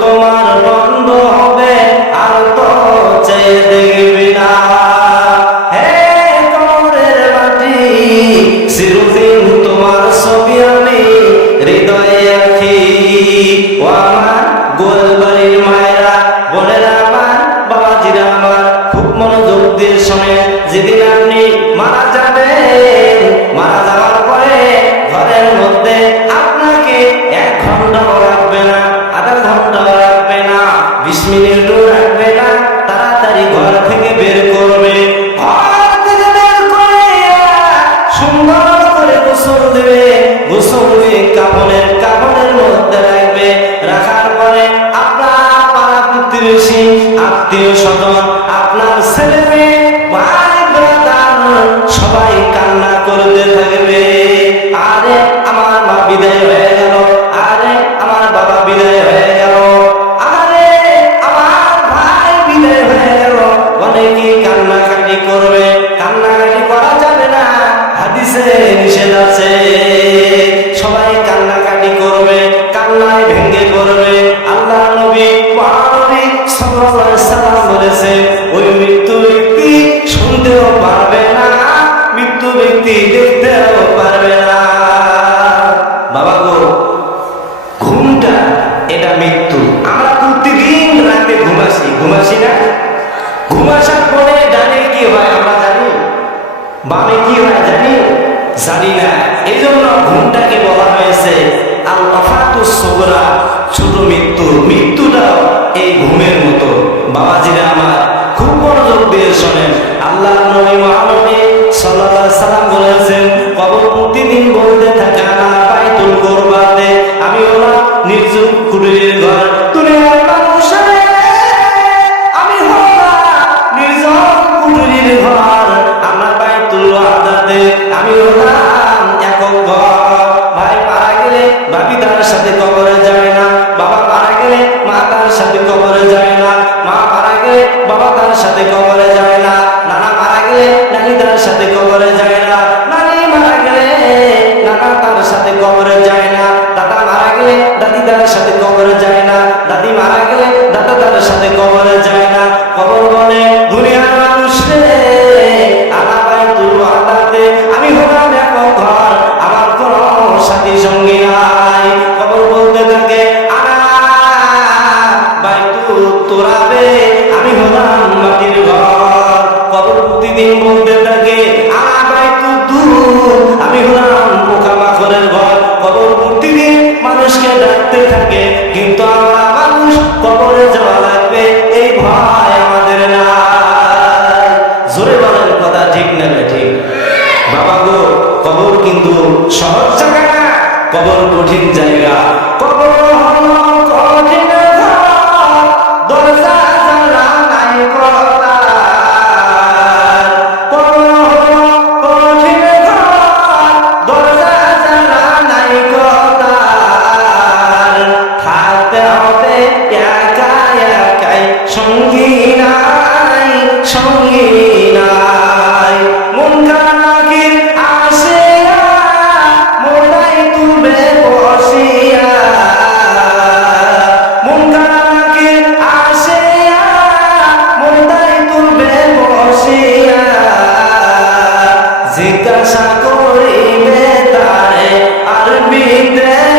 তোমার বন্ধ আত্মীয় স্বজন আপনার ছেলে সবাই কান্না করতে থাকবে। আরে, আমার মা বিদায় হয়ে গেল। আরে, আমার বাবা বিদায় হয়ে গেল। আরে, আমার ভাই বিদায় হয়ে গেল। অনেকে কান্নাকাটি করবে। কান্নাকাটি করা যাবে না। হাদিসে নিষেধ আছে। বলেছে, ওই মৃত্যু ব্যক্তি শুনতেও পারবে না, মৃত্যু ব্যক্তি দেখতেও পারবে না। বাবা গো, ঘুমটা, এটা মৃত্যু। আমরা প্রতিদিন রাতে ঘুমাসি। ঘুমাসি না ঘুমাসার পরে ডানে কি হয়, আমরা জানি। বামে কি হয় জানি? জানি না। এই জন্য ঘুমটাকে বলা হয়েছে আল অফাতু সগরা ছোট মৃত্যু, মৃত্যুটাও এই ঘুমের মতো। বাবাজিরা আমার খুব মনোযোগ দিয়ে শোনেন। আল্লাহ সাথে কবরে যায়। জোরে বলেন কথা ঠিক না ঠিক। বাবা গো, কবর কিন্তু সহজ জায়গা কবর কঠিন জায়গা। আরবিতে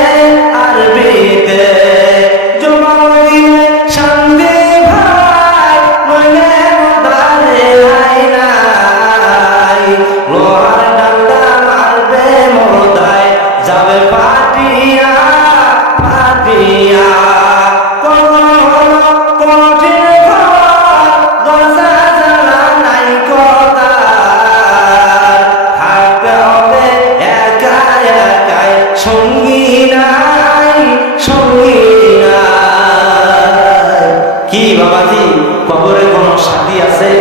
কি বাবাজি, কবরে কোনো সাথী আছে?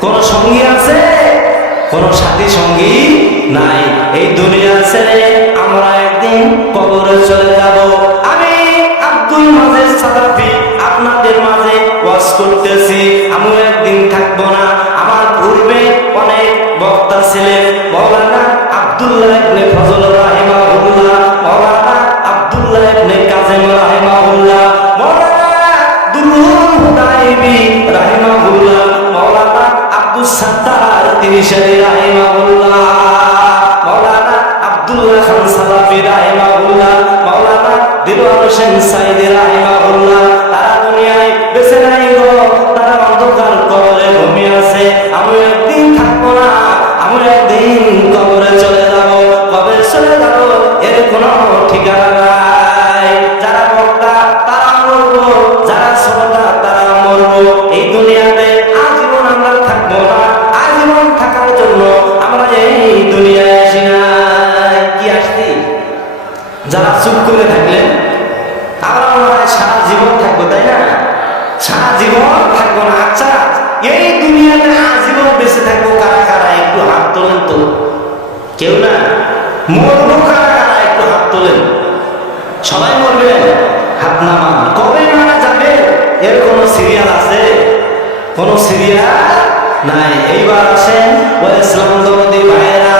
কোন সঙ্গী আছে? কোন সাথী সঙ্গী নাই। এই দুনিয়া ছেড়ে আমরা একদিন কবরে চলে যাব। আমি আব্দুল মাঝে সাদাফি আপনাদের মাঝে ওয়াজ করতেছি। আমি একদিন থাকব না। আমার পূর্বে অনেক বক্তা ছিলেন। মৌলানা আব্দুল্লাহ ইবনে ফজল আব্দুল্লাহ খান সালাফি রাহিমাহুল্লাহ মাওলানা দিলওয়ার হোসেন সাইদি সারা জীবন থাকব না আচ্ছা। এই দুনিয়াতে আজীবন বেঁচে থাকব কারা কারা? একটু হাত তোলেন তো। কেউ না? মরবো কারা কারা? একটু হাত তোলেন। সবাই মরবেন, হাত নামান। কবে মারা যাবে? এর কোনো সিরিয়াল আছে? কোনো সিরিয়াল নাই। এইবার আসেন ও ইসলাম দরদি ভাইয়েরা।